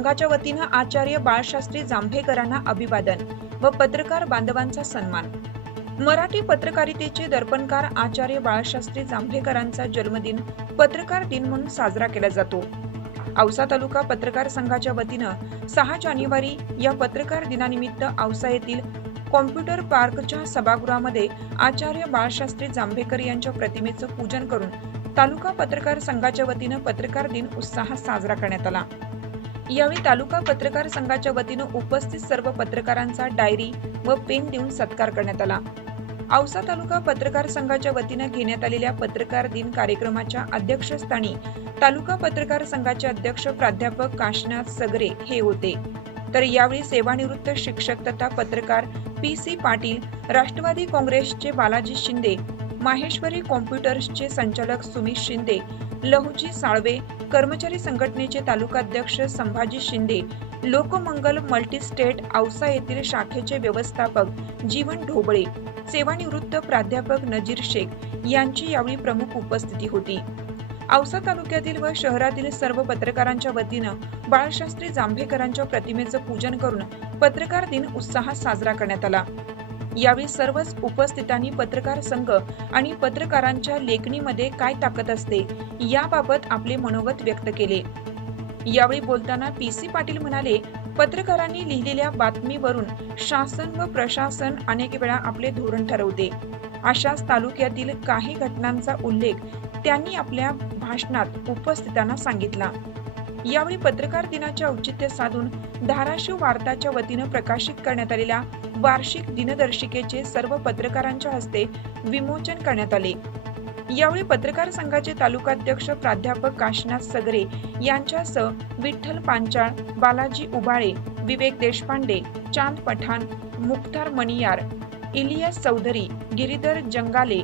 संघाच्या वतीनं आचार्य बाळशास्त्री जांभेकरांना अभिवादन व पत्रकार बांधवांचा सन्मान। मराठी पत्रकारितेचे दर्पणकार आचार्य बाळशास्त्री जांभेकरांचा जन्मदिन पत्रकार दिन म्हणून साजरा केला जातो। औसा तालुका पत्रकार संघाच्या वतीनं 6 जानेवारी या पत्रकार दिनानिमित्त औसा येथील कॉम्प्युटर पार्कच्या सभागृहामध्ये आचार्य बाळशास्त्री जांभेकर यांच्या प्रतिमेचं पूजन करून तालुका पत्रकार संघाच्या वतीनं पत्रकार दिन उत्साहात साजरा करण्यात आला। यावेळी तालुका पत्रकार संघाच्या वतीनं उपस्थित सर्व पत्रकारांचा डायरी व पेन देऊन सत्कार करण्यात आला। औसा तालुका पत्रकार संघाच्या वतीनं घेण्यात आलेल्या पत्रकार दिन कार्यक्रमाच्या अध्यक्षस्थानी तालुका पत्रकार संघाचे अध्यक्ष प्राध्यापक काशीनाथ सगरे हे होते। तर यावेळी सेवानिवृत्त शिक्षक तथा पत्रकार PC पाटील, राष्ट्रवादी काँग्रेसचे बालाजी शिंदे, माहेश्वरी कॉम्प्युटर्सचे संचालक सुमित शिंदे, लहुजी साळवे, कर्मचारी संघटनेचे तालुकाध्यक्ष संभाजी शिंदे, लोकमंगल मल्टीस्टेट औसा येथील शाखेचे व्यवस्थापक जीवन ढोबळे, सेवानिवृत्त प्राध्यापक नजीर शेख यांची यावेळी प्रमुख उपस्थिती होती। औसा तालुक्यातील व शहरातील सर्व पत्रकारांच्या वतीनं बाळशास्त्री जांभेकरांच्या प्रतिमेचं पूजन करून पत्रकार दिन उत्साहात साजरा करण्यात आला। यावेळी सर्वच उपस्थितांनी पत्रकार संघ आणि पत्रकारांच्या लेखणीमध्ये काय ताकद असते याबाबत आपले मनोगत व्यक्त केले। यावेळी बोलताना PC पाटील म्हणाले, पत्रकारांनी लिहिलेल्या बातमीवरून शासन व प्रशासन अनेक वेळा आपले धोरण ठरवते। अशाच तालुक्यातील काही घटनांचा उल्लेख त्यांनी आपल्या भाषणात उपस्थितांना सांगितला। यावेळी पत्रकार दिनाचे औचित्य साधून धाराशिव वार्ताच्या वतीनं प्रकाशित करण्यात आलेल्या वार्षिक दिनदर्शिकेचे सर्व पत्रकारांच्या हस्ते विमोचन करण्यात आले। यावेळी पत्रकार संघाचे तालुकाध्यक्ष प्राध्यापक काशीनाथ सगरे यांच्यासह विठ्ठल पांचाळ, बालाजी उबाळे, विवेक देशपांडे, चांद पठाण, मुख्तार मणियार, इलियास चौधरी, गिरीधर जंगाले,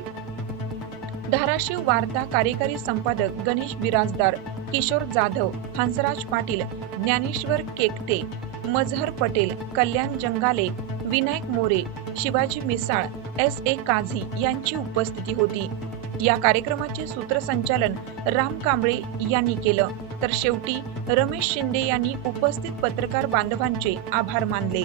धाराशिव वार्ता कार्यकारी संपादक गणेश बिराजदार, किशोर जाधव, हंसराज पाटील, ज्ञानेश्वर केकते, मजहर पटेल, कल्याण जंगाले, विनायक मोरे, शिवाजी मिसाळ, SA काझी यांची उपस्थिती होती। या कार्यक्रमाचे सूत्रसंचालन राम कांबळे यांनी केलं। तर शेवटी रमेश शिंदे यांनी उपस्थित पत्रकार बांधवांचे आभार मानले।